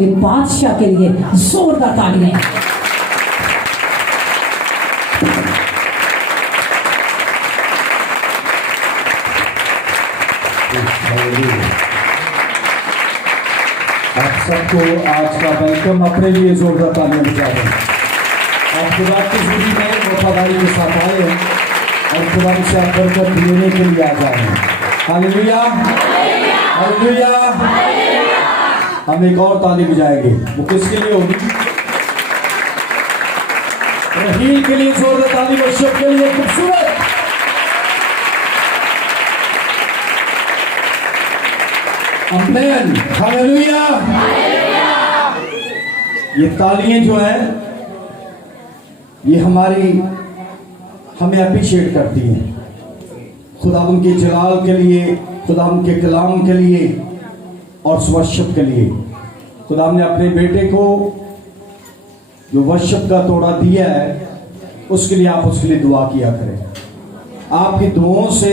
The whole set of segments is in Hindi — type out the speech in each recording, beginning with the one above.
लिए, बादशाह के लिए जोरदार तालियां। आप सबको आज का वेलकम अपने लिए जोरदार तालियां बजा दें। आप खुदा की जिंदगी में वफादारी के साथ आए हैं और खुदा से आप बरकत लेने के लिए आ जाए हैं। Hallelujah, hallelujah. हम एक और ताली बजाएंगे, वो किसके लिए होगी? रहील के लिए जोरदार ताली, वर्शिप के लिए खूबसूरत। आमीन, हालेलुया। ये तालियां जो हैं ये हमें अप्रिशिएट करती हैं खुदा उनके जलाल के लिए, खुदा उनके कलाम के लिए और वर्शिप के लिए। खुदा ने अपने बेटे को जो वर्शिप का तोड़ा दिया है उसके लिए आप उसके लिए दुआ किया करें। आपकी दुआओं से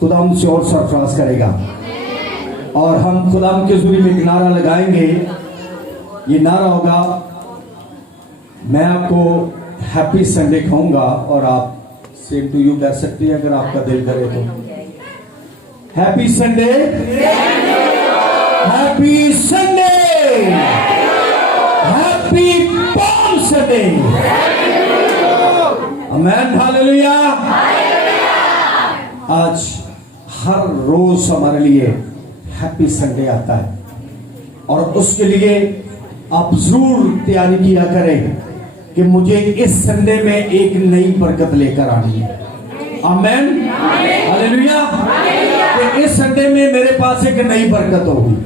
खुदा उनसे और सरफराज करेगा। और हम खुदा के ज़रिए में एक नारा लगाएंगे। ये नारा होगा, मैं आपको हैप्पी संडे कहूंगा और आप सेम टू यू कह सकती है अगर आपका दिल करे तो। Happy Sunday, happy Sunday, happy palm Sunday. आमीन, हालेलुया। आज हर रोज हमारे लिए हैप्पी संडे आता है और उसके लिए आप जरूर तैयारी किया करें कि मुझे इस संडे में एक नई बरकत लेकर आनी है। आमीन, हालेलुया। कि इस संडे में मेरे पास एक नई बरकत होगी।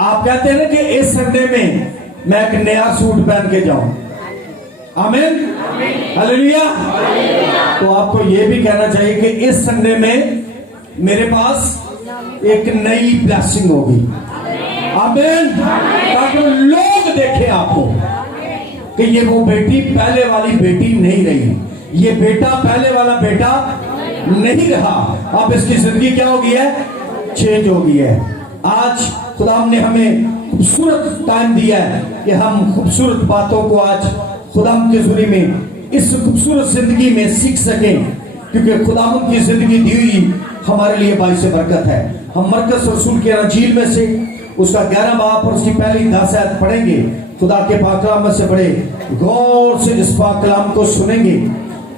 आप कहते हैं ना कि इस संडे में मैं एक नया सूट पहन के जाऊं। आमीन, हालेलुया। तो आपको यह भी कहना चाहिए कि इस संडे में मेरे पास एक नई ब्लेसिंग होगी। आमीन, ताकि लोग देखें आपको कि ये वो बेटी पहले वाली बेटी नहीं रही, ये बेटा पहले वाला बेटा नहीं रहा। अब इसकी जिंदगी क्या हो गई है? चेंज हो गई है। आज खुदा ने हमें खूबसूरत टाइम दिया है कि हम खूबसूरत बातों को आज खुदा के ज़रिए में इस खूबसूरत जिंदगी में सीख सकें, क्योंकि खुदा की जिंदगी दी हुई हमारे लिए बाइस बरकत है। हम मरकस रसूल के अंजील में से उसका 11 बाब और उसकी पहली 10 आयत पढ़ेंगे। खुदा के पाक कलाम में से बड़े गौर से इस पाक कलाम को सुनेंगे,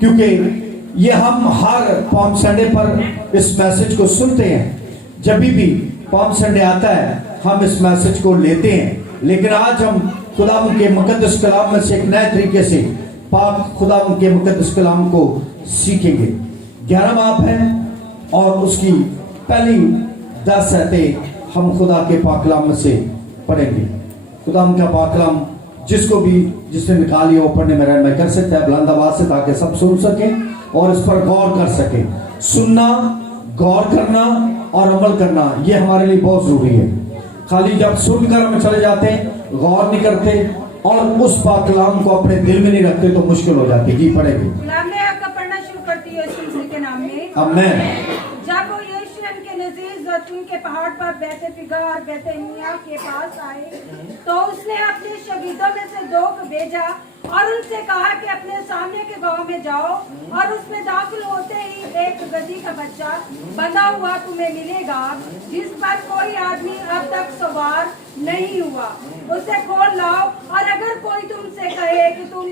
क्योंकि ये हम हर पाम संडे पर इस मैसेज को सुनते हैं। जब भी पाम संडे आता है हम इस मैसेज को लेते हैं, लेकिन आज हम खुदा के मुकद्दस कलाम में से एक नए तरीके से पाक खुदा के मुकद्दस कलाम को सीखेंगे। 11 बाब है और उसकी पहली 10 आयतें हम खुदा के पाक कलाम में से पढ़ेंगे। खुदा का पाक कलाम जिसने निकाली वो पढ़ने में रहनुमाई कर सकता है बुलंद आवाज से, ताकि सब सुन सकें और इस पर गौर कर सकें। सुनना, गौर करना और अमल करना ये हमारे लिए बहुत जरूरी है। खाली जब सुनकर हम चले जाते हैं, गौर नहीं करते और उस पाक कलाम को अपने दिल में नहीं रखते तो मुश्किल हो जाती है। जी पढ़ेंगे। पढ़ना शुरू करती है यीशु के नाम में। आमीन। जब वो यरूशलेम के नजदीक जैतून के पहाड़ पर बैतफिगा और बैतनिय्याह के पास आए तो उसने अपने शगीदों में से 2 को भेजा और उनसे कहा कि अपने सामने के गांव में जाओ और उसमें दाखिल होते ही एक गधी का बच्चा बंधा हुआ तुम्हें मिलेगा, जिस पर कोई आदमी अब तक सवार नहीं हुआ। उसे खोल लाओ और अगर कोई तुमसे कहे कि तुम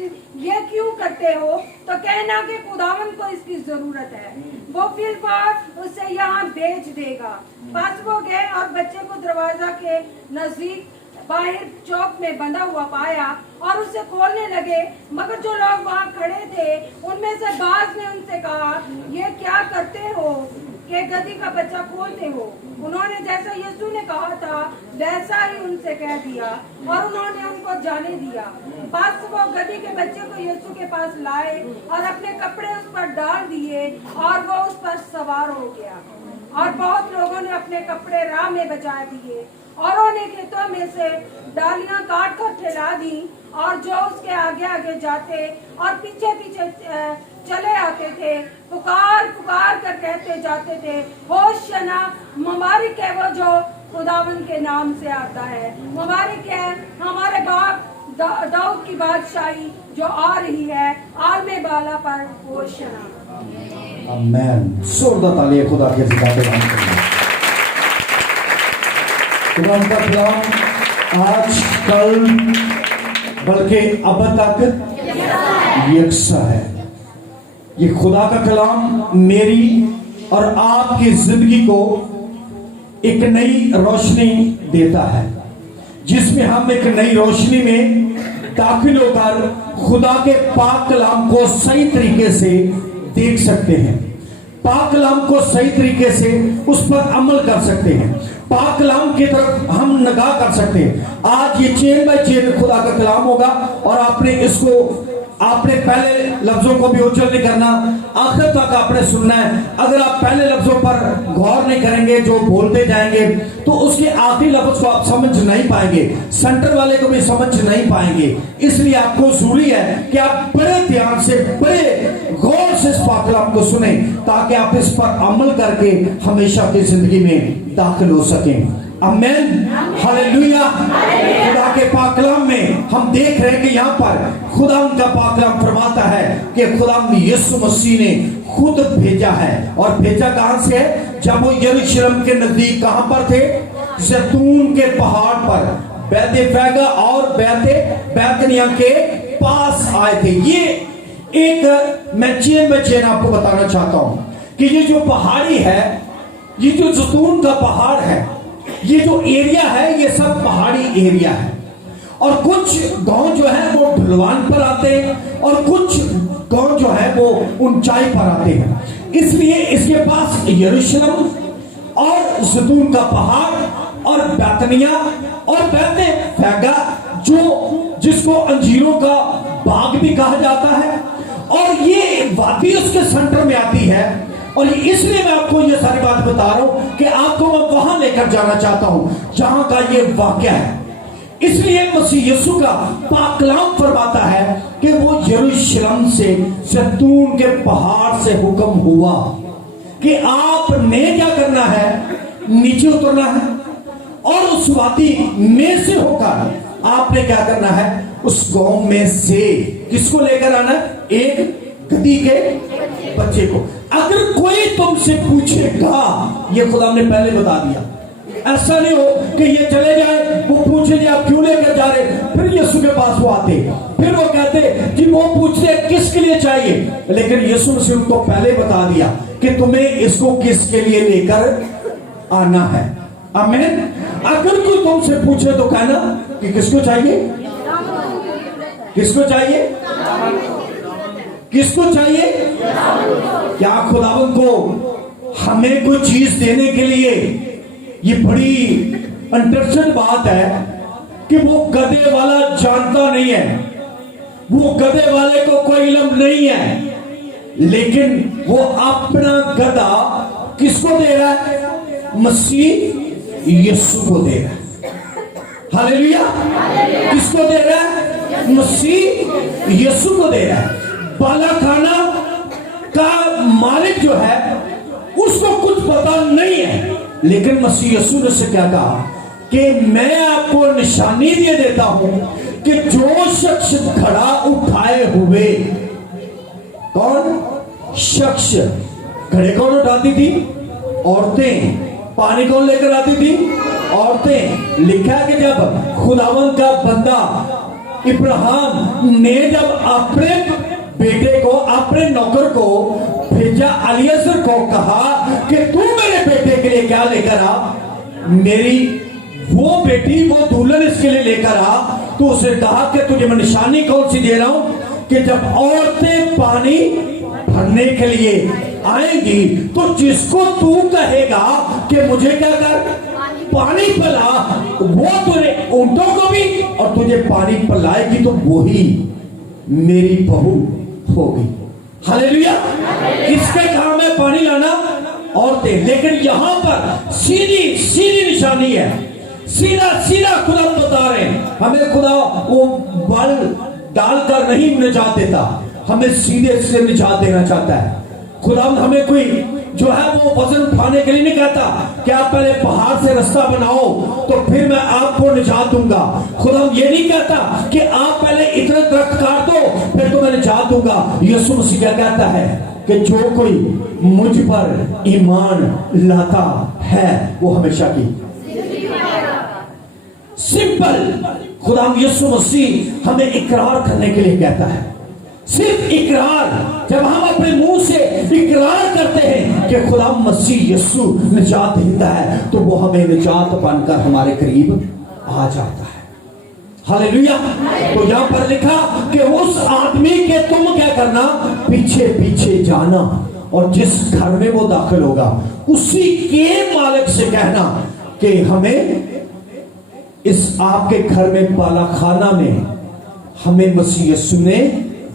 ये क्यों करते हो तो कहना कि खुदावन को इसकी जरूरत है, वो फिर उसे यहाँ भेज देगा। बस वो गए और बच्चे को दरवाजा के नजदीक बाहर चौक में बंधा हुआ पाया और उसे खोलने लगे, मगर जो लोग वहाँ खड़े थे उनमें से बाज ने उनसे कहा, ये क्या करते हो कि गधी का बच्चा खोलते हो? उन्होंने जैसा यीशु ने कहा था वैसा ही उनसे कह दिया और उन्होंने उनको जाने दिया। बस वो गधी के बच्चे को यीशु के पास लाए और अपने कपड़े उस पर डाल दिए और वो उस पर सवार हो गया। और बहुत लोगों ने अपने कपड़े राह में बचा दिए और उन्हें खेतों में से डालियां काट कर फैला दी और जो उसके आगे आगे जाते और पीछे पीछे चले आते थे पुकार पुकार कर कहते जाते थे, होशना, मुबारक है वो जो खुदावन के नाम से आता है। मुबारक है हमारे बाप दाऊद की बादशाही जो आ रही है, आलमे बाला पर होशना। आमेन। जोरदार तालियां खुदा के जिक्र के नाम के लिए। खुदा का कलाम आज कल बल्कि अब तक यकसा है। ये खुदा का कलाम मेरी और आपकी जिंदगी को एक नई रोशनी देता है, जिसमें हम एक नई रोशनी में दाखिल होकर खुदा के पाक कलाम को सही तरीके से देख सकते हैं, पाक कलाम को सही तरीके से उस पर अमल कर सकते हैं, पाक कलाम की तरफ हम निगाह कर सकते हैं। आज ये चेन बाय चेन खुदा का कलाम होगा और आपने पहले लफ्जों को भी उछल नहीं करना, आखिर तक आपने सुनना है। अगर आप पहले लफ्जों पर गौर नहीं करेंगे, जो बोलते जाएंगे, तो उसके आखिरी लफ्ज को आप समझ नहीं पाएंगे, सेंटर वाले को भी समझ नहीं पाएंगे। इसलिए आपको जरूरी है कि आप बड़े ध्यान से, बड़े गौर से इस पाक कलाम को सुने, ताकि आप इस पर अमल करके हमेशा की जिंदगी में दाखिल हो सकें। आमेन, हालेलुया। खुदा के पाक कलाम में हम देख रहे हैं कि यहाँ पर खुदा उनका पाक कलाम फरमाता है कि खुदा यीशु मसीह ने खुद भेजा है। और भेजा कहां से है? जब वो यरूशलेम के नजदीक कहां पर थे? जैतून के पहाड़ पर बैतफगे और बैतनिय्याह के पास आए थे। ये एक मैं चेन आपको बताना चाहता हूं कि ये जो पहाड़ी है, ये जो जैतून का पहाड़ है, ये जो एरिया है, ये सब पहाड़ी एरिया है। और कुछ गांव जो है वो ढलवान पर आते हैं और कुछ गांव जो है वो ऊंचाई पर आते हैं। इसलिए इसके पास यरूशलेम और जैतून का पहाड़ और बैतनिय्याह और बैतफगे, जो जिसको अंजीरों का बाग भी कहा जाता है, और ये वादी उसके सेंटर में आती है। और इसलिए मैं आपको ये सारी बात बता रहा हूं कि आपको मैं वहां लेकर जाना चाहता हूं जहां का ये वाक्य है। इसलिए मसीह यीशु का पाक कलाम फरमाता है कि वो यरूशलेम से जैतून के पहाड़ से हुक्म हुआ कि आपने क्या करना है? नीचे उतरना है और उस वादी में से होकर आपने क्या करना है? उस गांव में से किसको लेकर आना? एक गधी के बच्चे को। अगर कोई तुमसे पूछेगा, ये खुदा ने पहले बता दिया, ऐसा नहीं हो कि ये चले जाए, वो पूछे आप क्यों लेकर जा रहे, फिर यीशु के पास वो आते, फिर वो कहते कि वो पूछते किसके लिए चाहिए, लेकिन यीशु ने उनको पहले बता दिया कि तुम्हें इसको किसके लिए लेकर आना है। आमीन। अगर कोई तुमसे पूछे तो कहना कि किसको चाहिए? किसको चाहिए? किसको चाहिए? क्या खुदावंद को हमें कोई चीज देने के लिए? ये बड़ी इंटरेस्टिंग बात है कि वो गधे वाला जानता नहीं है, वो गधे वाले को कोई इल्म नहीं है, लेकिन वो अपना गधा किसको दे रहा है? मसीह यीशु को दे रहा है। हालेलुया। किसको दे रहा है? मसीह यीशु को दे रहा है। बाला खाना का मालिक जो है उसको कुछ पता नहीं है, लेकिन मसीह यीशु ने से क्या कहा कि मैं आपको निशानी दे देता हूं कि जो शख्स घड़ा उठाए हुए, कौन शख्स? घड़े कौन उठाती थी? औरतें। पानी कौन लेकर आती थी? औरतें। लिखा है कि जब खुदावंद का बंदा इब्राहिम ने जब अपने बेटे को, अपने नौकर को भेजा, अलियसर को कहा कि तू मेरे बेटे के लिए क्या लेकर आ, मेरी वो बेटी, वो दुल्हन इसके लिए लेकर आ, तो उसे कहा कि तुझे मैं निशानी कौन सी दे रहा हूं कि जब औरतें पानी भरने के लिए आएंगी तो जिसको तू कहेगा कि मुझे क्या कर, पानी पिला, वो तुझे ऊंटों को भी और तुझे पानी पिलाएगी, तो वही मेरी बहू होगी। हालेलुया। किसके काम है पानी लाना? औरतें। लेकिन यहां पर सीधी सीधी निशानी है, सीधा सीधा खुदा बता रहे हैं हमें। खुदा वो बल डालकर नहीं निजात देता, हमें सीधे से निजात देना चाहता है। खुदा हमें कोई जो है वो वजन उठाने के लिए नहीं कहता कि आप पहले पहाड़ से रास्ता बनाओ तो फिर मैं आपको निजात दूंगा। खुदा ये नहीं कहता कि आप पहले इतने दरख्त काट दो फिर तो मैं निजात दूंगा। यीशु मसीह क्या कहता है कि जो कोई मुझ पर ईमान लाता है वो हमेशा की सिंपल। खुदा यीशु मसीह हमें इकरार करने के लिए कहता है, सिर्फ इकरार। जब हम अपने मुंह से इकरार करते हैं कि खुदा मसीह यीशु निजात देता है तो वो हमें निजात बनकर हमारे करीब आ जाता है। हालेलुया। तो यहां पर लिखा कि उस आदमी के तुम क्या करना, पीछे पीछे जाना, और जिस घर में वो दाखिल होगा उसी के मालिक से कहना कि हमें इस आपके घर में बाला खाना में हमें मसीह यीशु ने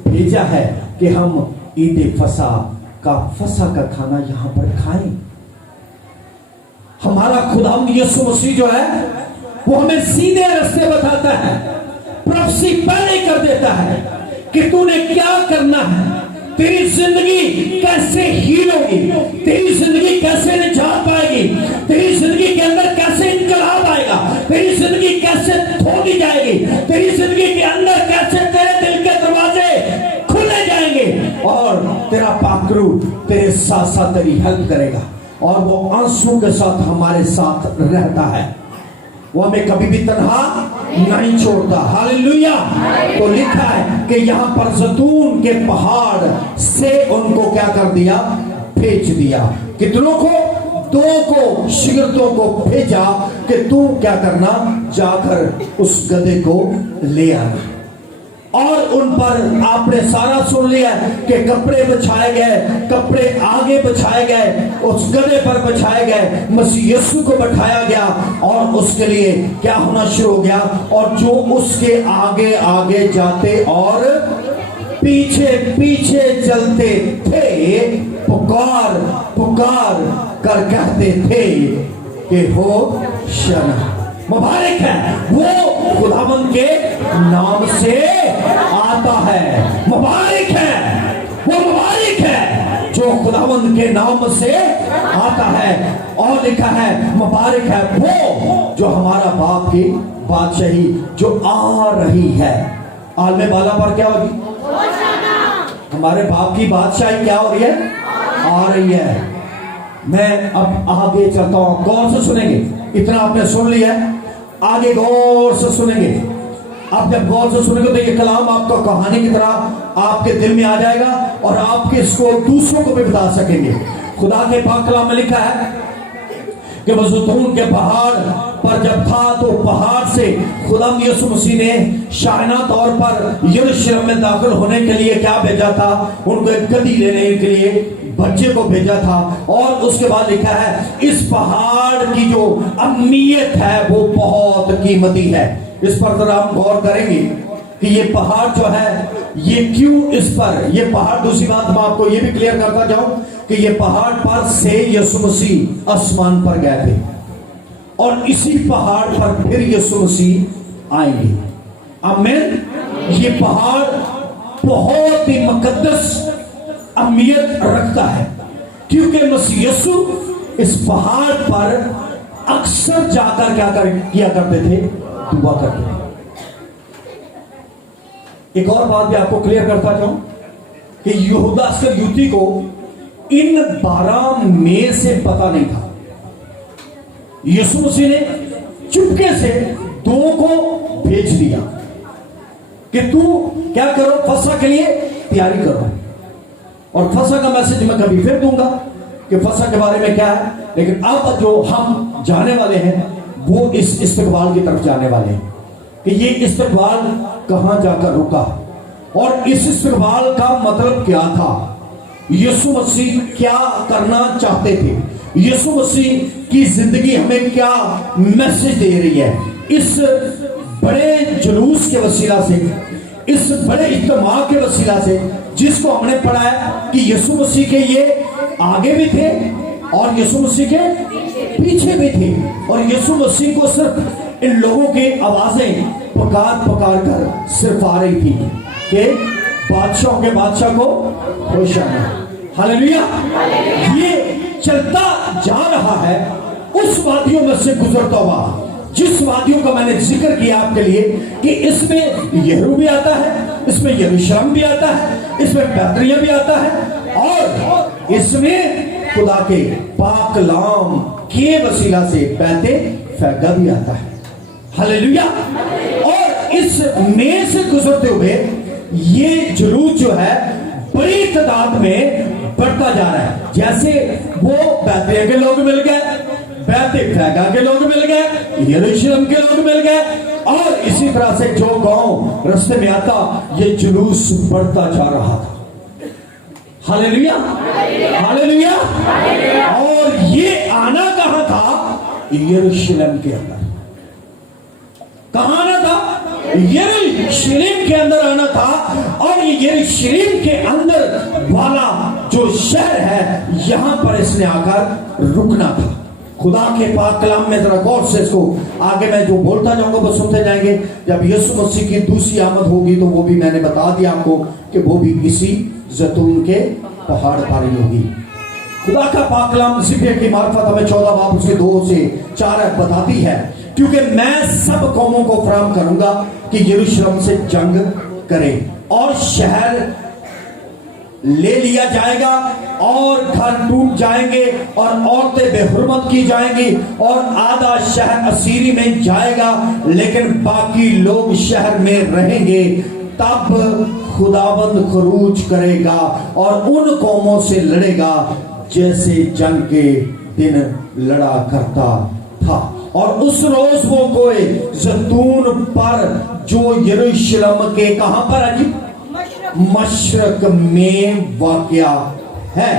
भेजा है कि हम ईद फसा का खाना यहां पर खाएं। हमारा खुदा यीशु मसीह जो है वो हमें सीधे रास्ते बताता है, प्रोफेसी पहले कर देता है कि तूने क्या करना है, तेरी जिंदगी कैसे हील होगी, तेरी जिंदगी कैसे निजात पाएगी, तेरी जिंदगी के अंदर कैसे इनकलाब आएगा, तेरी जिंदगी कैसे धोली जाएगी, तेरी जिंदगी के अंदर कैसे तेरे दिल के दरवाजे खुले जाएंगे और तेरा पाकरू तेरे साथ साथ तेरी हेल्प करेगा और वो आंसू के साथ हमारे साथ रहता है, वो हमें कभी भी तन्हा नहीं छोड़ता। हालेलुया। तो लिखा है कि यहाँ पर जैतून के पहाड़ से उनको क्या कर दिया, भेज दिया। कितनों को, 2 को शिगिर्दों को भेजा कि तू क्या करना, जाकर उस गधे को ले आना। और उन पर आपने सारा सुन लिया कि कपड़े बिछाए गए, कपड़े आगे बिछाए गए, उस गधे पर बिछाए गए, मसीह यीशु को बैठाया गया और उसके लिए क्या होना शुरू हो गया। और जो उसके आगे आगे जाते और पीछे पीछे चलते थे पुकार पुकार कर कहते थे कि हो शना, मुबारक है वो खुदावंद के नाम से आता है, मुबारक है वो, मुबारक है जो खुदावंद के नाम से आता है। और लिखा है मुबारक है वो जो हमारा बाप की बादशाही जो आ रही है। आलमे बाला पर क्या होगी, हमारे बाप की बादशाही क्या हो रही है, आ रही है। मैं अब आगे चलता हूं, गौर से सुनेंगे, इतना आपने सुन लिया है, आगे गौर से सुनेंगे। आप जब गौर से सुनेंगे तो ये कलाम आपका कहानी की तरह आपके दिल में आ जाएगा और आप इसको दूसरों को भी बता सकेंगे। खुदा के पाक कलाम में लिखा है कि वो जैतून के पहाड़ पर जब था तो पहाड़ से खुदा यीशु मसीह ने शायना तौर पर यरूशलेम में दाखिल होने के लिए क्या भेजा था, उनको एक गद्दी लेने के लिए बच्चे को भेजा था। और उसके बाद लिखा है इस पहाड़ की जो अहमियत है वो बहुत कीमती है। इस पर जरा हम गौर करेंगे कि ये पहाड़ जो है ये क्यों इस पर, ये पहाड़, दूसरी बात मैं आपको ये भी क्लियर करता जाऊं कि ये पहाड़ पर से यीशु मसीह आसमान पर गए थे और इसी पहाड़ पर फिर यीशु मसीह आएंगे। आमीन। ये पहाड़ बहुत ही मुकद्दस अहमियत रखता है क्योंकि मसीह यीशु इस पहाड़ पर अक्सर जाकर किया करते थे, दुआ करते थे। एक और बात भी आपको क्लियर करता जाऊं कि यहूदा इस्करियोती को इन 12 में से पता नहीं था। यीशु मसीह ने चुपके से 2 को भेज दिया कि तू क्या करो, फसह के लिए तैयारी करो। और फसह का मैसेज मैं कभी फिर दूंगा कि फसह के बारे में क्या है, लेकिन अब जो हम जाने वाले हैं वो इस इस्तकबाल की तरफ जाने वाले हैं कि ये इस्तकबाल कहां जाकर रुका और इस इस्तकबाल का मतलब क्या था, यीशु मसीह क्या करना चाहते थे, यीशु मसीह की जिंदगी हमें क्या मैसेज दे रही है। इस बड़े जुलूस के वसीला से, इस बड़े इज्तिमा के वसीला से जिसको हमने पढ़ा है कि यीशु मसीह के ये आगे भी थे और यीशु मसीह के पीछे भी थे और यीशु मसीह को सिर्फ इन लोगों की आवाजें पुकार पुकार कर सिर्फ आ रही थी कि बादशाहों के बादशाह को होशाना। हालेलुया। ये चलता जा रहा है, उस वादियों में से गुजरता हुआ, जिस वादियों का मैंने जिक्र किया आपके लिए कि इसमें यरूशलेम भी आता है, इसमें यरूशलेम भी आता है, इसमें बैतनिय्याह भी आता है, और इसमें खुदा के पाक कलाम के वसीला से बैते फैगा भी आता है। हालेलुया। और इस में से गुजरते हुए ये जुलूस जो है बड़ी तादाद में बढ़ता जा रहा है। जैसे वो बैतनिय्याह के लोग मिल गए, बैते फैगा के लोग मिल गए, यरूशलेम के लोग मिल गए, और इसी तरह से जो गांव रास्ते में आता ये जुलूस बढ़ता जा रहा था। Hallelujah, hallelujah. और ये आना कहां था? यरूशलेम के अंदर। कहां आना था? यरूशलेम के अंदर आना था। और ये यरूशलेम के अंदर वाला जो शहर है, यहां पर इसने आकर रुकना था। खुदा के पाक कलाम में जरा गौर से इसको आगे मैं जो बोलता जाऊंगा वो सुनते जाएंगे। जब यीशु मसीह की दूसरी आमद होगी तो वो भी मैंने बता दिया आपको कि वो भी इसी जैतून के पहाड़ पर ही होगी। खुदा का पाक कलाम जिक्र की मार्फत हमें 14 बाब उसके 2 से 4 बताती है, क्योंकि मैं सब कौमों को फराहम करूंगा कि यरूशलेम से जंग करें, और शहर ले लिया जाएगा, और घर टूट जाएंगे, और औरतें बेहुरमत की जाएंगी, और आधा शहर असीरी में जाएगा, लेकिन बाकी लोग शहर में रहेंगे। तब खुदाबंद खरूज करेगा और उन कौमों से लड़ेगा जैसे जंग के दिन लड़ा करता था। और उस रोज वो कोई जैतून पर जो यरूशलेम के कहां पर है जी? मशरक में वाक़या है,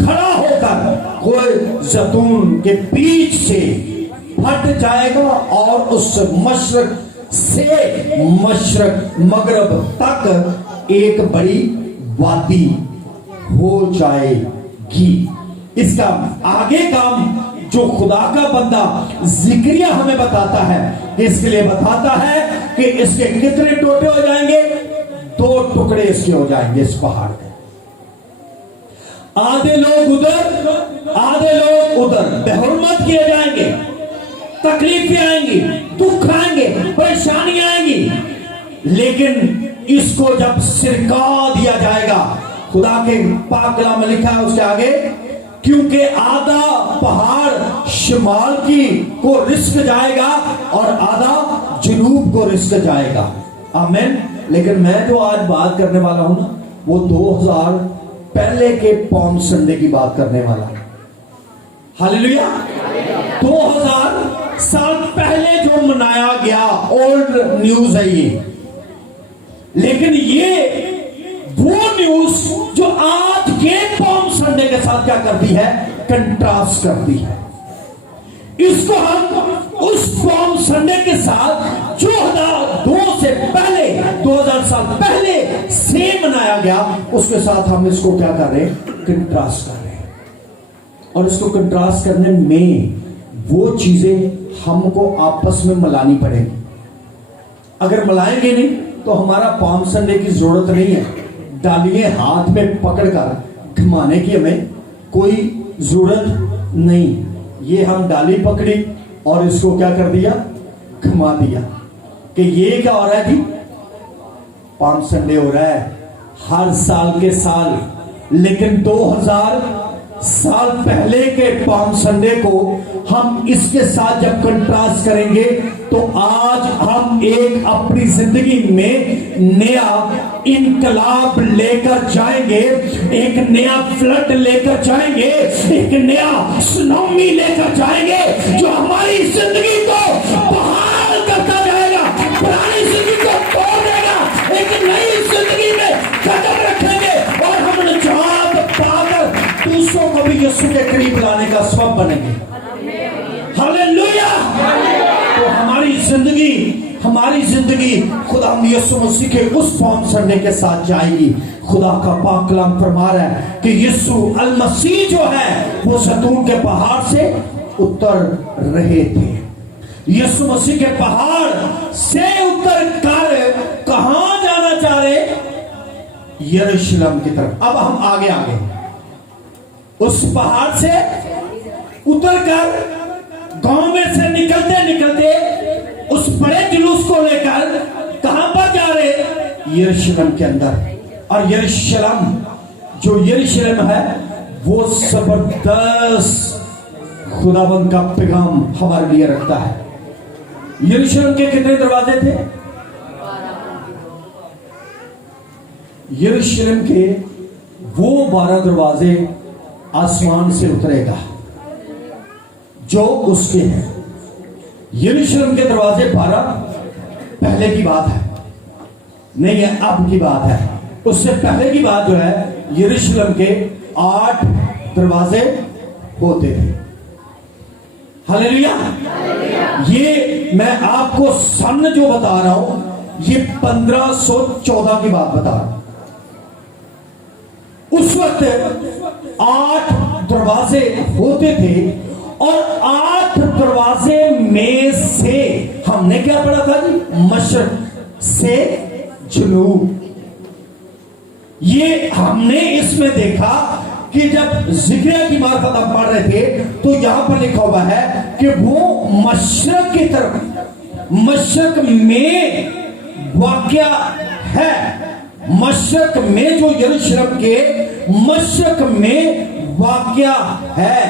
खड़ा होकर कोई जैतून के बीच से फट जाएगा, और उस मशरक से मशरक मगरब तक एक बड़ी वादी हो जाएगी। इसका आगे काम जो खुदा का बंदा जिक्रिया हमें बताता है, इसके लिए बताता है कि इसके कितने टोटे हो जाएंगे? 2 टुकड़े इसके हो जाएंगे इस पहाड़ के। आधे लोग उधर, आधे लोग उधर, बेहुरमत किए जाएंगे, तकलीफें आएंगी, दुख आएंगे, परेशानी आएंगी, लेकिन इसको जब सिरका दिया जाएगा, खुदा के पाक कलाम में लिखा है उसके आगे, क्योंकि आधा पहाड़ शिमाल की को रिस्क जाएगा और आधा जनूब को रिस्क जाएगा। आमीन। लेकिन मैं जो आज बात करने वाला हूं ना, वो 2000 पहले के पॉम संडे की बात करने वाला हूं। हालेलुया। 2000 साल पहले जो मनाया गया ओल्ड न्यूज है ये, लेकिन ये वो न्यूज जो आज के पॉम संडे के साथ क्या करती है? कंट्रास्ट करती है। इसको हम उस पॉम संडे के साथ जो 2002 से पहले, 2000 साल पहले से मनाया गया, उसके साथ हम इसको क्या कर रहे हैं? कंट्रास्ट कर रहे हैं। और इसको कंट्रास्ट करने में वो चीजें हमको आपस में मिलानी पड़ेगी। अगर मिलाएंगे नहीं तो हमारा पॉम संडे की जरूरत नहीं है। डालियां हाथ में पकड़कर घुमाने की हमें कोई जरूरत नहीं। ये हम डाली पकड़ी और इसको क्या कर दिया? घुमा दिया। कि ये क्या हो रहा है जी? पॉम संडे हो रहा है हर साल के साल, लेकिन 2000 साल पहले के पॉम संडे को हम इसके साथ जब कंट्रास्ट करेंगे तो आज हम एक अपनी जिंदगी में नया इनकलाब लेकर जाएंगे, एक नया फ्लड लेकर जाएंगे, एक नया सुनामी लेकर जाएंगे जो हमारी जिंदगी को बहाल करता जाएगा, पुरानी जिंदगी को तोड़ देगा, एक नई जिंदगी में कदम रखेंगे और हम निजात पाकर दूसरों को भी यीशु के करीब लाने का सबब बनेंगे। हालेलुया। तो हमारी जिंदगी खुदा यीशु मसीह के उस पॉम संडे के साथ जाएगी। खुदा का पाक कलाम फरमा रहा है कि यीशु अल मसीह जो है वो जैतून के पहाड़ से उतर रहे थे। यीशु मसीह के पहाड़ से उतर कर कहां जाना चाह रहे? यरूशलेम की तरफ। अब हम आगे उस पहाड़ से उतरकर गांव में से निकलते निकलते उस बड़े जुलूस को लेकर कहां पर जा रहे? यरूशलेम के अंदर। और यरूशलेम, जो यरूशलेम है, वो जबरदस्त खुदाबंद का पैगाम हमारे लिए रखता है। यरूशलेम के कितने दरवाजे थे? यरूशलेम के वो 12 दरवाजे आसमान से उतरेगा जो उसके हैं। यरूशलेम के दरवाजे 12 पहले की बात है, नहीं है अब की बात है। उससे पहले की बात जो है, यरूशलेम के 8 दरवाजे होते थे। हालेलुया। ये मैं आपको सामने जो बता रहा हूं, ये 1514 की बात बता रहा हूं। उस वक्त 8 दरवाजे होते थे और 8 दरवाजे में से हमने क्या पढ़ा था जी? मशरक से जनूब। ये हमने इसमें देखा कि जब ज़िक्रिया की मार्फत आप पढ़ रहे थे तो यहां पर लिखा हुआ है कि वो मशरक की तरफ, मशरक में वाक़या है। मशरक में, जो यरूशलेम के मशरक में वाक़या है,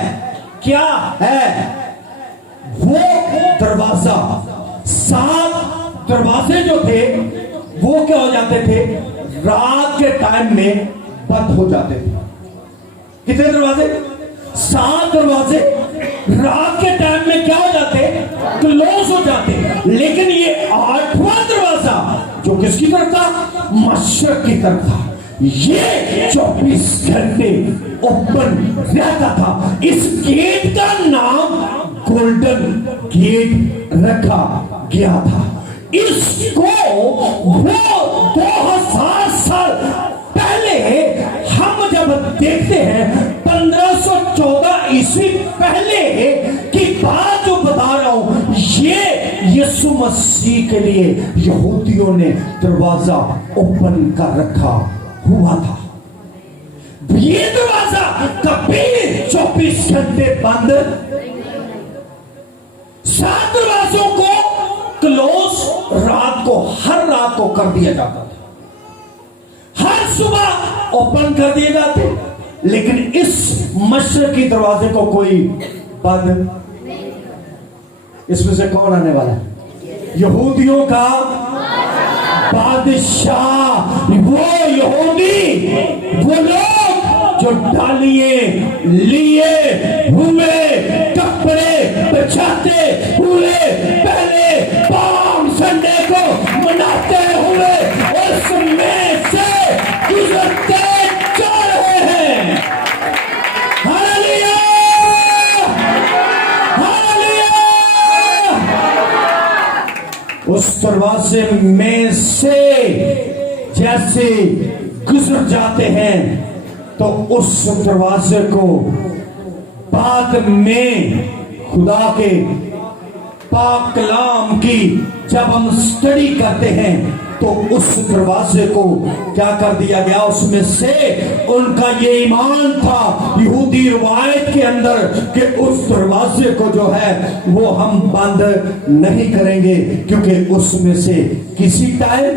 क्या है? वो दरवाजा, 7 दरवाजे जो थे वो क्या हो जाते थे? रात के टाइम में बंद हो जाते थे। कितने दरवाजे? 7 दरवाजे रात के टाइम में क्या हो जाते? क्लोज हो जाते। लेकिन ये 8वां दरवाजा जो किसकी तरफ था? मशरक की तरफ था। ये 24 घंटे ओपन रहता था। इस गेट का नाम गोल्डन गेट रखा गया था। इसको वो 2000 साल पहले हम जब देखते हैं, 1514 ईस्वी पहले की बात जो बता रहा हूं, ये यीशु मसीह के लिए यहूदियों ने दरवाजा ओपन कर रखा हुआ था। ये दरवाजा कभी 24 घंटे बंद। 7 दरवाजों को क्लोज रात को, हर रात को कर दिया जाता था, हर सुबह ओपन कर दिए जाते। लेकिन इस मशरकी दरवाजे को कोई बंद। इसमें से कौन आने वाला है? यहूदियों का बादशाह। वो यहूदी, वो लोग जो डालिए लिए हुए कपड़े बचाते हुए पहले पाम संडे को मनाते हुए उसमें से गुजरते जा रहे हैं। Hallelujah, hallelujah. उस दरवाजे में से जैसे गुजर जाते हैं तो उस दरवाजे को बाद में खुदा के पाक कलाम की जब हम स्टडी करते हैं तो उस दरवाजे को क्या कर दिया गया? उसमें से उनका ये ईमान था यहूदी रिवायत के अंदर कि उस दरवाजे को जो है वो हम बंद नहीं करेंगे, क्योंकि उसमें से किसी टाइम,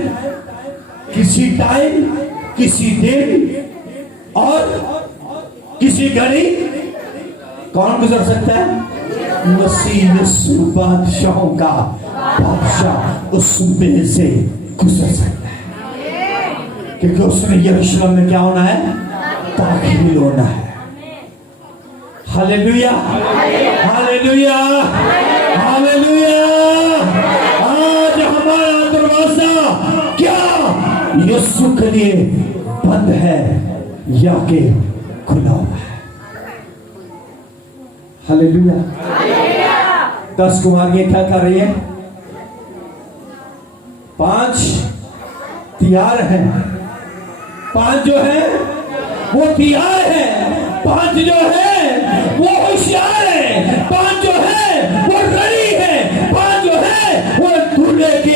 किसी दिन और किसी घड़ी कौन गुजर सकता है? मसीह यीशु बादशाहों का बादशाह उसमें से गुजर सकता है, क्योंकि उसने यरूशलेम में क्या होना है? दाखिल होना है। Hallelujah, hallelujah, hallelujah. आज हमारा दरवाजा क्या यीशु के लिए बंद है या के खुला हुआ है? हालेलुया। 10 कुमारियां क्या कर रही हैं? 5 तैयार हैं, 5 जो है वो तैयार है, 5 जो है वो होशियार है, 5 जो है वो रेडी है, 5 जो है वो दूल्हे के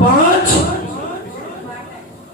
5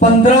15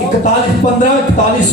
1541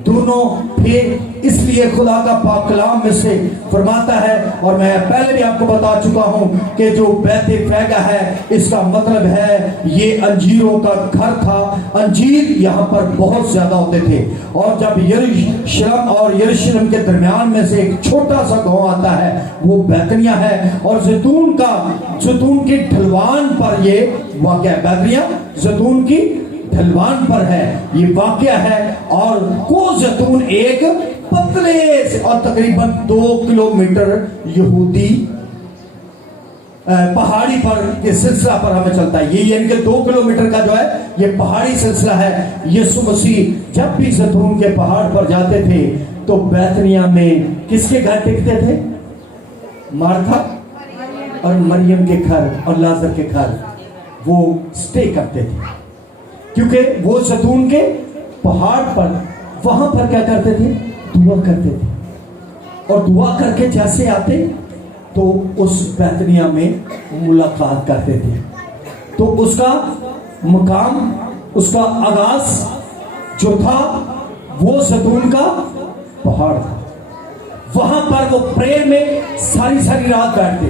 दोनों फिर इसलिए खुदा का पाक कलाम में से फरमाता है, और मैं पहले भी आपको बता चुका हूं कि जो बैते फैगा है इसका मतलब है ये अंजीरों का घर था। अंजीर यहाँ पर बहुत ज्यादा होते थे, और जब यरूशलेम और यरूशलेम के दरमियान में से एक छोटा सा गांव आता है वो बैतनिया है, और जैतून की ढलवान पर ये वाक़या है। बैतनिया जैतून की ढलवान पर है ये वाक़या है, और को जैतून एक पतले से और तकरीबन 2 किलोमीटर यहूदी पहाड़ी पर के सिलसिला पर हमें चलता है। ये यानी कि 2 किलोमीटर का जो है ये पहाड़ी सिलसिला है। यीशु मसीह जब भी जैतून के पहाड़ पर जाते थे तो बैतनिया में किसके घर टिकते थे? मार्था और मरियम के घर और लाजर के घर वो स्टे करते थे, क्योंकि वो जैतून के पहाड़ पर वहां पर क्या करते थे? दुआ करते थे, और दुआ करके जैसे आते तो उस बैतनिया में मुलाकात करते थे। तो उसका मकाम, उसका आगाज जो था वो जैतून का पहाड़ था। वहां पर वो प्रेयर में सारी रात बैठते,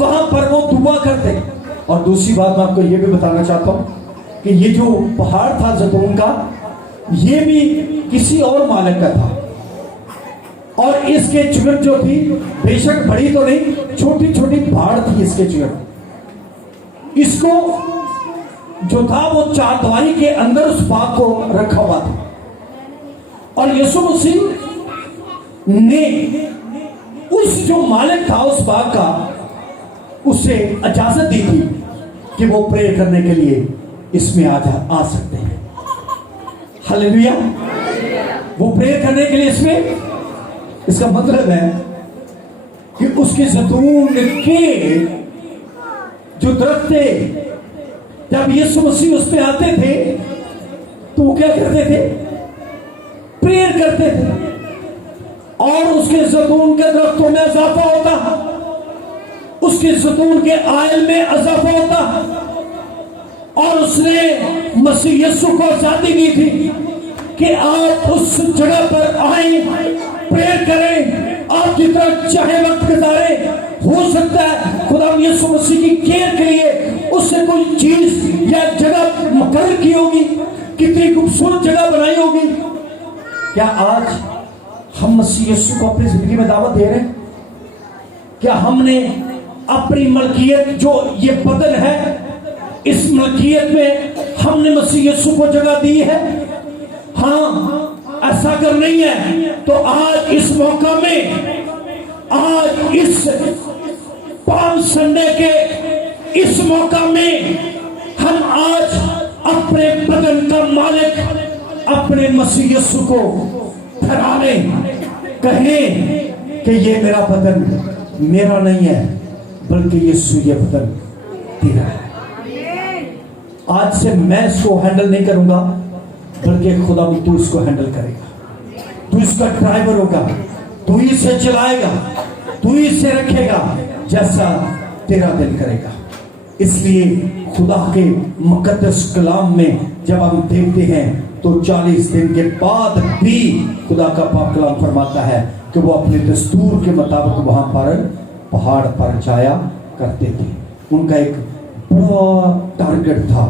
वहां पर वो दुआ करते। और दूसरी बात मैं आपको ये भी बताना चाहता हूं कि ये जो पहाड़ था जैतून का, ये भी किसी और मालिक का था, और इसके चिगड़ जो थी बेशक बड़ी तो नहीं, छोटी छोटी पहाड़ थी इसके चिगड़। इसको जो था वो चारदीवारी के अंदर उस बाग को रखा हुआ था, और यीशु मसीह ने उस जो मालिक था उस बाग का उसे इजाजत दी थी कि वो प्रेयर करने के लिए इसमें आ सकते हैं। हालेलुया। वो प्रेयर करने के लिए इसमें, इसका मतलब है कि उसके जैतून के जो दरख्त थे, जब यीशु मसीह उस पे आते थे तो वो क्या करते थे? प्रेयर करते थे, और उसके जैतून के दरख्तों में इजाफा होता, उसके जैतून के आयल में इजाफा होता, और उसने मसीह यीशु को आजादी दी थी कि आप उस जगह पर आए, प्रेयर करें, आप जितना चाहे वक्त गुजारें। हो सकता है खुदा यीशु मसीह की केयर के लिए उससे कोई चीज या जगह मुकर्रर की होगी, कितनी खूबसूरत जगह बनाई होगी। क्या आज हम मसीह यीशु को अपनी जिंदगी में दावत दे रहे हैं? क्या हमने अपनी मलकियत जो ये बदन है, इस मलकियत में हमने मसीह यीशु को जगह दी है? हाँ, ऐसा अगर नहीं है तो आज इस मौका में, आज इस पाम संडे के इस मौका में हम आज अपने बदन का मालिक अपने मसीह यीशु को ठहराने, कहें कि ये मेरा बदन मेरा नहीं है बल्कि यीशु ये बदन तेरा है। आज से मैं इसको हैंडल नहीं करूंगा बल्कि खुदा तू इसको हैंडल करेगा, तू इसका ड्राइवर होगा, तू इसे चलाएगा, तू इसे रखेगा जैसा तेरा दिल करेगा। इसलिए खुदा के मुकद्दस कलाम में जब हम देखते हैं तो 40 दिन के बाद भी खुदा का पाक कलाम फरमाता है कि वो अपने दस्तूर के मुताबिक वहां पर पहाड़ पर जाया करते थे। उनका एक बड़ा टारगेट था।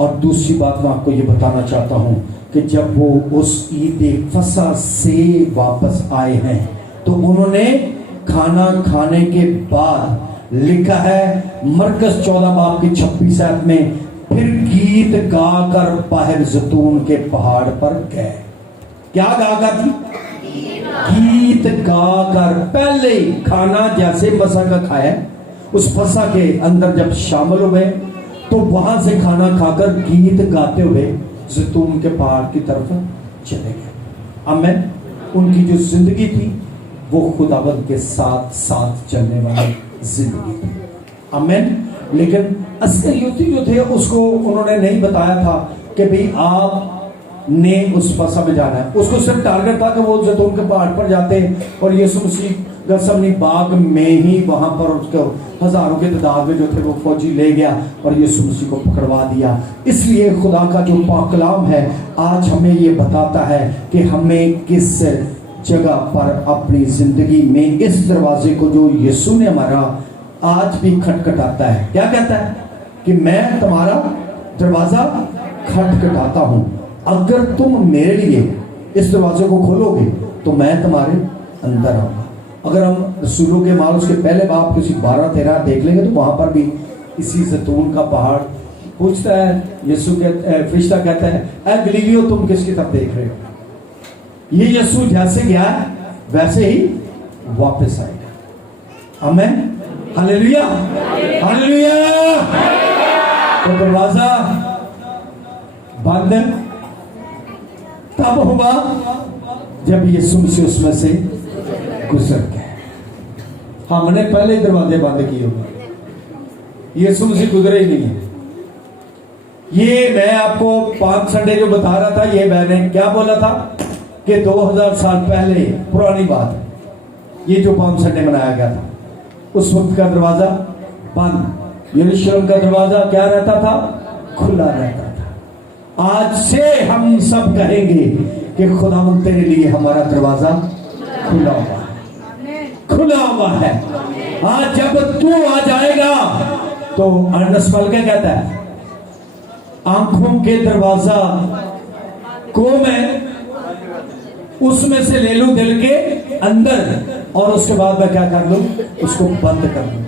और दूसरी बात मैं आपको ये बताना चाहता हूं कि जब वो उस ईद फसा से वापस आए हैं तो उन्होंने खाना खाने के बाद, लिखा है मरकस 14 बाब की 26 आयत में, फिर गीत गाकर बाहर जैतून के पहाड़ पर गए। क्या गाकर? गीत गाकर। पहले खाना जैसे फसा का खाया, उस फसा के अंदर जब शामिल हुए तो वहां से खाना खाकर गीत गाते हुए जैतून के पहाड़ की तरफ चले गए। आमीन। उनकी जो जिंदगी थी वो खुदावंद के साथ साथ चलने वाली जिंदगी थी। आमीन। लेकिन अस्करियोती जो थे उसको उन्होंने नहीं बताया था कि भाई आप ने उस फसा में जाना है। उसको सिर्फ टारगेट था कि वो जैतून के पहाड़ पर जाते और यीशु मसीह गसमनी बाग में ही वहां पर उसको हजारों की तादाद में जो थे वो फौजी ले गया और यीशु मसीह को पकड़वा दिया। इसलिए खुदा का जो पाक कलाम है आज हमें ये बताता है कि हमें किस जगह पर अपनी जिंदगी में इस दरवाजे को जो यीशु ने हमारा आज भी खटखटाता है, क्या कहता है कि मैं तुम्हारा दरवाजा खटखटाता हूं, अगर तुम मेरे लिए इस दरवाजे को खोलोगे तो मैं तुम्हारे अंदर आऊंगा। अगर हम रसूलों के माल उसके पहले बाप किसी 12-13 देख लेंगे तो वहां पर भी इसी जैतून का पहाड़ पूछता है, यीशु के फरिश्ता कहता है, ऐ गलीलियो तुम किसकी तरफ देख रहे हो? ये यीशु जैसे गया वैसे ही वापस आएगा। आमीन, हालेलुया, हालेलुया। तो दरवाजा बंद तब हुआ जब यीशु मसीह उसमें से गुजर गए। हमने पहले ही दरवाजे बंद किए होंगे, यीशु मसीह गुजरे ही नहीं है। ये मैं आपको पाम संडे जो बता रहा था, ये मैंने क्या बोला था कि 2000 साल पहले पुरानी बात है, ये जो पाम संडे मनाया गया था उस वक्त का दरवाजा बंद, यरूशलेम का दरवाजा क्या रहता था? खुला रहता था। आज से हम सब कहेंगे कि खुदावंद तेरे लिए हमारा दरवाजा खुला हुआ है, खुला हुआ है। आज जब तू आ जाएगा तो अर्नस्ट पल क्या कहता है, आंखों के दरवाजा को मैं उसमें से ले लूं दिल के अंदर और उसके बाद मैं क्या कर लूं? उसको बंद कर लूं।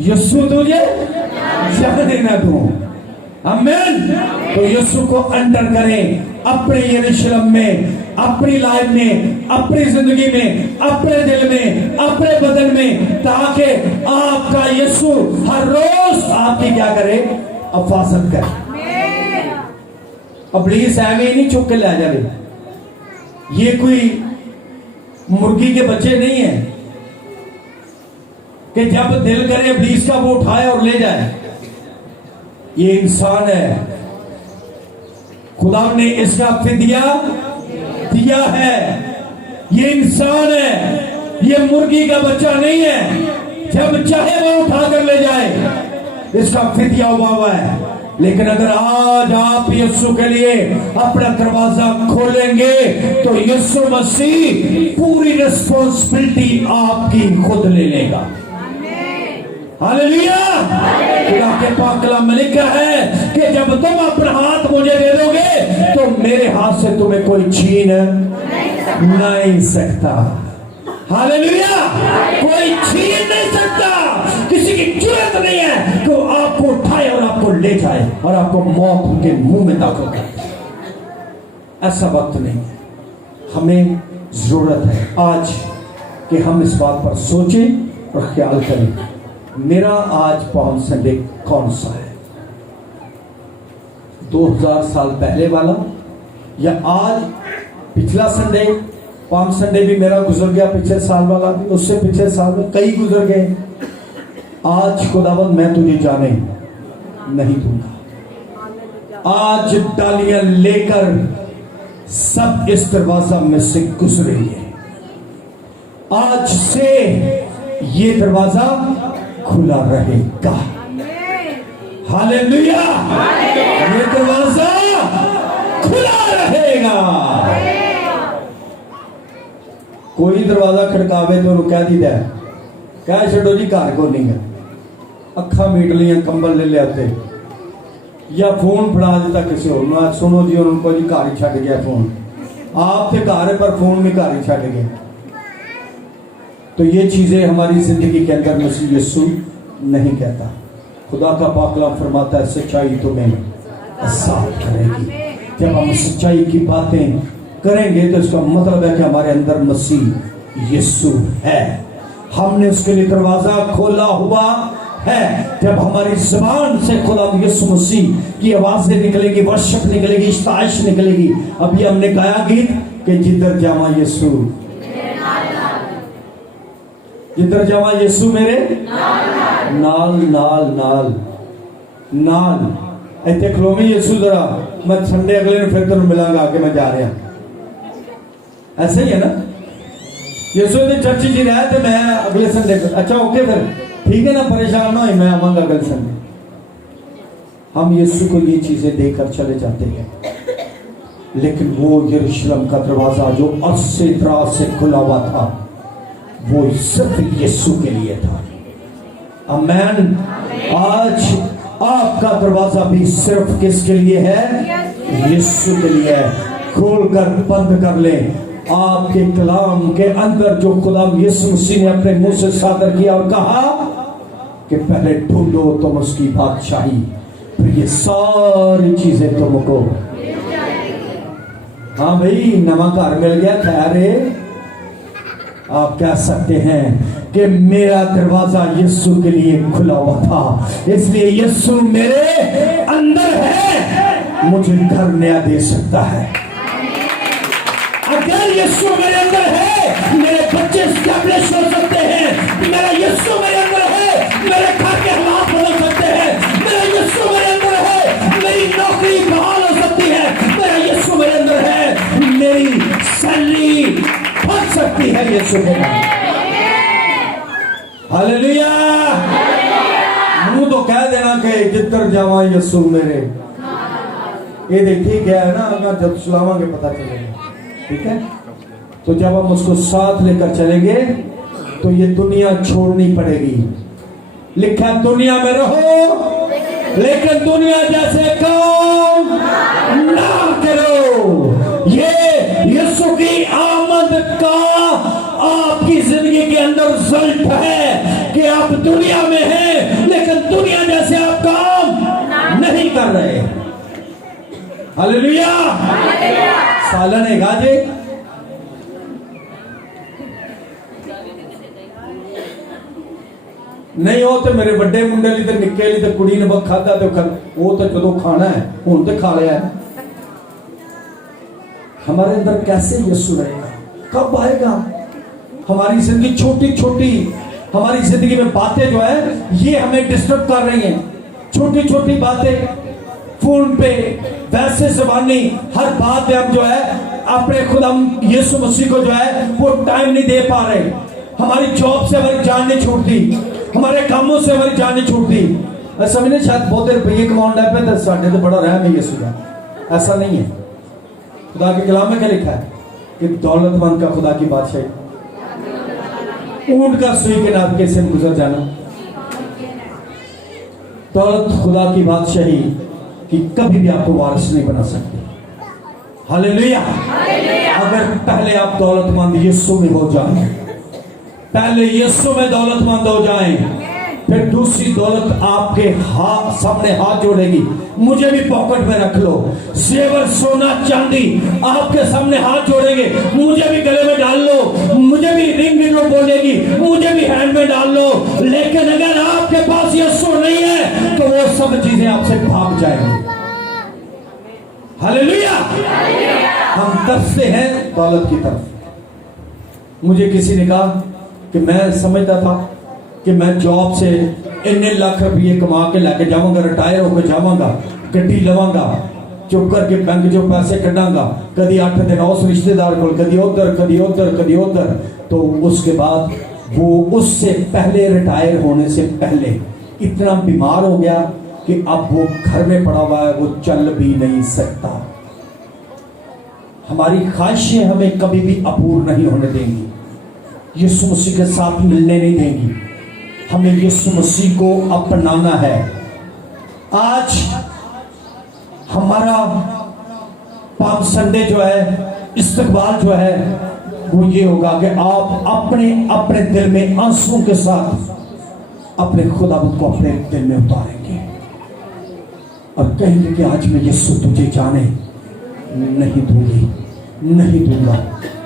यीशु तुझे जाने ना दूं। आमीन। तो यीशु को अंडर करें अपने यरूशलेम में, अपनी लाइफ में, अपनी जिंदगी में, अपने दिल में, अपने बदन में, ताकि आपका यीशु हर रोज आपकी क्या करे? हिफाजत करे। इब्लीस ऐवे ही नहीं चुक के ले जाए, ये कोई मुर्गी के बच्चे नहीं है कि जब दिल करे इब्लीस का वो उठाए और ले जाए। ये इंसान है, खुदा ने इसका फिदिया दिया है। ये इंसान है, ये मुर्गी का बच्चा नहीं है, जब चाहे वो उठा कर ले जाए, इसका फिदिया हुआ है। लेकिन अगर आज आप यीशु के लिए अपना दरवाजा खोलेंगे तो यीशु मसीह पूरी रिस्पॉन्सिबिलिटी आपकी खुद ले लेगा। हालेलुया। खुदा के पाक कलाम में लिखा है कि जब तुम अपना हाथ मुझे दे दोगे तो मेरे हाथ से तुम्हें कोई छीन नहीं सकता। हालेलुया। कोई छीन नहीं सकता, किसी की जरूरत नहीं है कि वो आपको उठाए और आपको ले जाए और आपको मौत के मुंह में दाखिल कर दे। ऐसा वक्त नहीं है। हमें जरूरत है आज कि हम इस बात पर सोचें और ख्याल करें, मेरा आज पाम संडे कौन सा है? 2000 साल पहले वाला, या आज पिछला संडे? पाम संडे भी मेरा गुजर गया, पिछले साल वाला भी, उससे पिछले साल में कई गुजर गए। आज खुदावंद मैं तुझे जाने नहीं दूंगा। आज डालियां लेकर सब इस दरवाजा में से गुजरेंगे। आज से ये दरवाजा खुला रहेगा। हालेलुया। ये दरवाजा खुला रहेगा। कोई दरवाजा खड़कावे तो कह दी है, कह छो जी घर को नहीं है, अखा मीट लिया, कंबल ले लिया या फोन फड़ा दिता किसी होर, सुनो जी उनको जी घर ही छड़ गया फोन, आप थे घर है पर फोन भी घर ही छड़ गए। तो ये चीजें हमारी जिंदगी के अंदर मसीह यीशु नहीं कहता। खुदा का पाक कलाम फरमाता है सच्चाई तुम्हें आजाद करेगी। जब हम सच्चाई की बातें करेंगे तो इसका मतलब है कि हमारे अंदर मसीह यीशु है, हमने उसके लिए दरवाजा खोला हुआ है। जब हमारी जुबान से खुदा यीशु मसीह की आवाजें निकलेगी, वर्शिप निकलेगी, इस्ताइश निकलेगी। अभी हमने गाया गीत कि जिधर जावा यीशु, जिधर जावा यीशु मेरे नाल नाल नाल नाल। इतने खलोमी यीशु जरा, मैं संडे अगले दिन फिर तेन मिलांगा, आके मैं जा रहा। ऐसे ही है ना, यीशु ने चर्च जी रहा तो मैं अगले संडे अच्छा ओके फिर ठीक है ना, परेशान ना हो, मैं आऊंगा अगले संडे। हम यीशु को ये चीजें देकर चले जाते हैं, लेकिन वो यरूशलेम का दरवाजा जो अर्श से इतराज से खुला हुआ था वो सिर्फ यीशु के लिए था। आमेन। आज आपका दरवाजा भी सिर्फ किसके लिए है? यीशु के लिए है। खोल कर बंद कर ले। आपके कलाम के अंदर जो खुदा यीशु मसीह ने अपने मुंह से सादर किया और कहा कि पहले ढूंढो तुम उसकी बादशाही, फिर ये सारी चीजें तुमको। हाँ भाई, नवा घर मिल गया, खैर है। आप कह सकते हैं कि मेरा दरवाजा यीशु के लिए खुला हुआ था, इसलिए यीशु मेरे अंदर है, मुझे घर नया दे सकता है। अगर यीशु मेरे अंदर है, मेरे बच्चे स्टैब्लिश हो सकते हैं। मेरा यीशु मेरे अंदर है, मेरे घर के हालात बदल सकते हैं। मेरा यीशु मेरे अंदर है, मेरी नौकरी बहाल हो सकती है। मेरा यीशु मेरे अंदर है, मेरी सैलरी बढ़ सकती है यीशु के नाम। हालेलुया। मुंह तो कह देना कि जिधर जावा यीशु मेरे, ये देखिए क्या है ना, अगर जब चलावांगे पता चलेगा, ठीक है। तो जब हम उसको साथ लेकर चलेंगे तो ये दुनिया छोड़नी पड़ेगी। लिखा दुनिया में रहो, लेकिन दुनिया जैसे काम ना करो। ये यीशु की आमद का आपकी जिंदगी के अंदर रिजल्ट है कि आप दुनिया में हैं, लेकिन दुनिया जैसे आप काम नहीं कर रहे। हालेलुया। सालन है गाजे नहीं हो तो मेरे बड़े मुंडे ली तो निक्के ली तो कुड़ी ने बहुत खादा तो वो तो जो खाना है हुन तो खा लिया है। हमारे अंदर कैसे यीशु रहेगा, कब आएगा? हमारी जिंदगी छोटी छोटी, हमारी जिंदगी में बातें जो है ये हमें डिस्टर्ब कर रही हैं। छोटी छोटी बातें फोन पे, वैसे जबानी, हर बात पे हम जो है अपने खुद हम यीशु मसीह को जो है वो टाइम नहीं दे पा रहे। हमारी जॉब से हमारी जान नहीं छूटती, हमारे कामों से हमारी जान नहीं छूटती। समझने शायद बहुत रुपये कमाने लग पे तो साढ़े तो बड़ा रहम है यीशु का, ऐसा नहीं है। खुदा के कलाम में क्या लिखा है कि दौलतमंद का खुदा की बादशाही ऊंट का सुई के नादके से गुजर जाना। दौलत खुदा की बादशाही कि कभी भी आपको वारिस नहीं बना सकते। हालेलुया। अगर पहले आप दौलतमंद यीशु में हो जाएं, पहले यीशु में दौलतमंद हो जाएं, फिर दूसरी दौलत आपके हाथ सामने हाथ जोड़ेगी। मुझे भी पॉकेट में रख लो, जेवर सोना चांदी आपके सामने हाथ जोड़ेंगे। मुझे भी गले में डाल लो, मुझे भी रिंग लो बोलेगी, मुझे भी हैंड में डाल लो। लेकिन अगर आपके पास यीशु नहीं है तो वो सब चीजें आपसे भाग जाएंगी। हालेलुया। हम तरसते हैं दौलत की तरफ। मुझे किसी ने कहा कि मैं समझता था कि मैं जॉब से इतने लाख रुपये कमा के लेके जाऊंगा, रिटायर होकर जाऊंगा, गड्डी लवांगा, चुप करके बैंक जो पैसे कटांगा, कभी 8 दिन उस रिश्तेदार को, कभी उधर कभी उधर कभी उधर। तो उसके बाद वो उससे पहले रिटायर होने से पहले इतना बीमार हो गया कि अब वो घर में पड़ा हुआ है, वो चल भी नहीं सकता। हमारी ख्वाहिशें हमें कभी भी अपूर्ण नहीं होने देंगी, यीशु मसीह के साथ मिलने नहीं देंगी। हमें यीशु मसीह को अपनाना है। आज हमारा पाम संडे जो है, इस्तकबाल जो है वो ये होगा कि आप अपने अपने दिल में आंसुओं के साथ अपने खुदावंद को अपने दिल में उतारेंगे और कहेंगे कि आज मैं यीशु तुझे जाने नहीं दूंगी, नहीं दूंगा।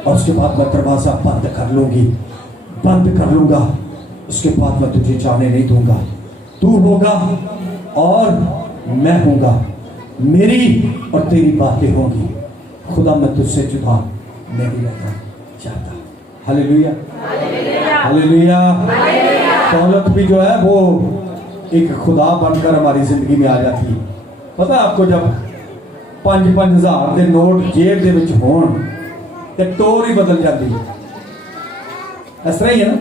और उसके बाद मैं दरवाजा बंद कर लूंगी, बंद कर लूंगा। उसके बाद मैं तुझे जाने नहीं दूंगा। तू होगा और मैं होगा, मेरी और तेरी बातें होंगी। खुदा मैं तुझसे जुदा नहीं रहना चाहता। Hallelujah, hallelujah. दौलत भी जो है वो एक खुदा बनकर हमारी जिंदगी में आ जाती है। पता है आपको, जब 5-5 हज़ार के नोट जेब दे विच होण ते टोर ही बदल जाती है। ਇਸ ਤਰ੍ਹਾਂ ਹੀ ਹੈ ਨਾ,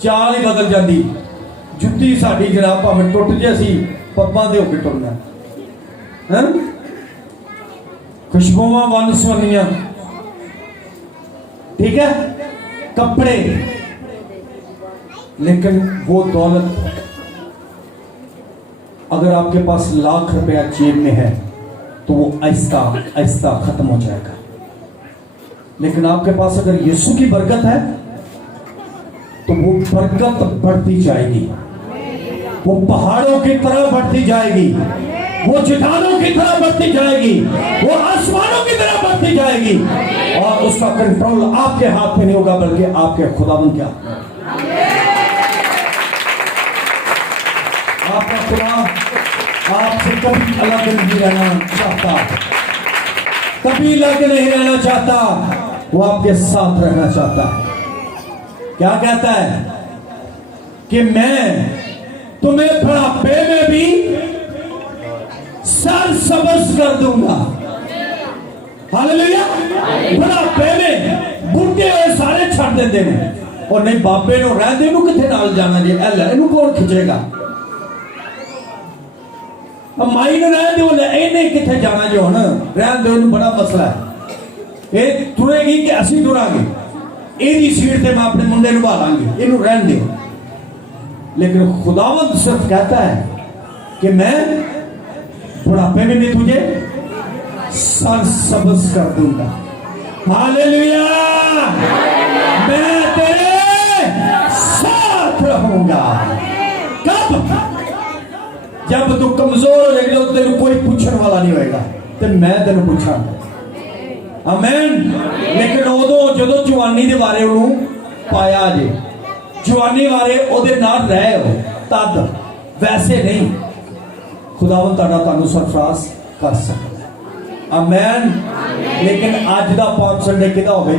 ਚਾਲ ਹੀ ਬਦਲ ਜਾਂਦੀ। ਜੁੱਤੀ ਸਾਡੀ ਜਨਾਬ ਭਾਵੇਂ ਟੁੱਟ ਜੇ, ਅਸੀਂ ਪੱਬਾਂ ਦੇ ਹੋ ਕੇ ਟੁਰਨਾ ਹੈ। ਖੁਸ਼ਬੂਆਂ ਵੰਨ ਸੁਵੰਨੀਆਂ, ठीक है, कपड़े, लेकिन वो दौलत अगर आपके पास लाख रुपया जेब में है तो वो आहिस्ता आहिस्ता खत्म हो जाएगा। लेकिन आपके पास अगर यीशु की बरकत है तो वो बरकत बढ़ती जाएगी, वो पहाड़ों की तरह बढ़ती जाएगी, वो चट्टानों की तरह बढ़ती जाएगी, वो आसमानों की तरह बढ़ती जाएगी, और उसका कंट्रोल आपके हाथ में नहीं होगा बल्कि आपके खुदावंद के हाथ में। आपका खुदा आपसे कभी अलग नहीं रहना चाहता, कभी अलग नहीं रहना चाहता, वो आपके साथ रहना चाहता है। क्या कहता है कि मैं तुम्हें बुढ़ापे में भी सर सबस कर दूंगा। हालेलुया। बुढ़ापे में बुढ़े हुए सारे छड़ देते हैं, और नहीं बाबे नो रहते नु किथे नाल जाना जे, इनू कौन खिंचेगा? माई ने रह दो, इन्हें किथे जाना जो हूं रह दो, बड़ा मसला है। ये तुरेगी कि असी तुरांगे, एदी सीट ते मैं अपने मुंडे नु भालांगे, इनू रहन दो। लेकिन खुदावंद सिर्फ कहता है कि मैं बुढ़ापे में भी तुझे सर सबस कर दूंगा। हालेलुया। मैं तेरे साथ रहूंगा। कब? जब तू कमजोर हो जाएगा तो तेरे कोई पूछने वाला नहीं होएगा, तो मैं तेरे पूछांगा। आमीन। लेकिन उदों जदों जवानी दे बारे उन्होंने पाया जे, जवानी बारे ओदे नाल रहे हो तद, वैसे नहीं। खुदावंद तुहानू सरफराज कर सकता है। आमीन। लेकिन अज दा पाप संडे किदा होवे?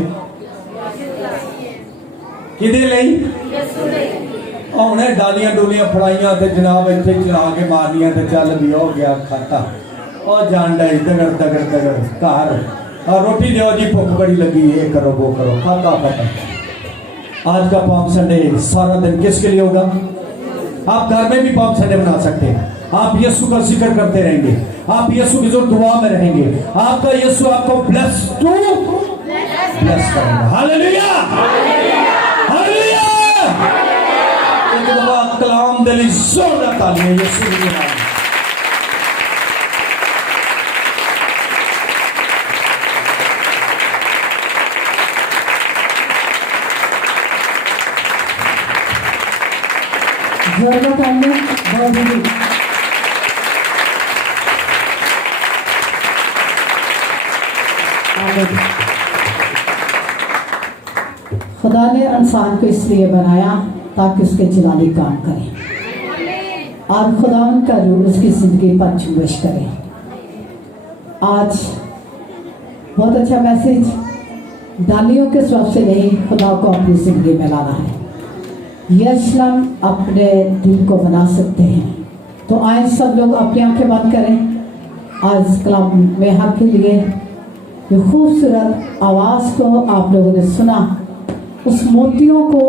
किदे लई? हुणे डालियां डोलियां फड़ाइयां ते जनाब इत्थे चला के मारनियां ते चल भी हो गया खाता, और जान डे दगड़ दगड़ दगड़ घर, और रोटी दो जी भुख बड़ी लगी, ये करो वो करो, खाता खाता। आज का पाप संडे सारा दिन किसके लिए होगा? आप घर में भी पाप संडे बना सकते हैं। आप यीशु का जिक्र करते रहेंगे, आप यीशु की जो दुआ में रहेंगे, आपका यीशु आपको ब्लेस करेगा। हालेलुया। हालेलुया। एक दफा कलाम दिल जोरदार तालियां यीशु के नाम में। जोरदार तालियां बहुत ही। खुदा ने इंसान को इसलिए बनाया ताकि उसके जलाली काम करे, और खुदा का रूह उसकी जिंदगी पर जुम्बिश करे। आज बहुत अच्छा मैसेज, डालियों के स्वभाव से नहीं, खुदा को अपनी जिंदगी में लाना है। यरूशलेम अपने दिल को बना सकते हैं। तो आए सब लोग अपनी आंखें बंद करें। आज कलाम में हक के लिए जो खूबसूरत आवाज़ को आप लोगों ने सुना, उस मोतियों को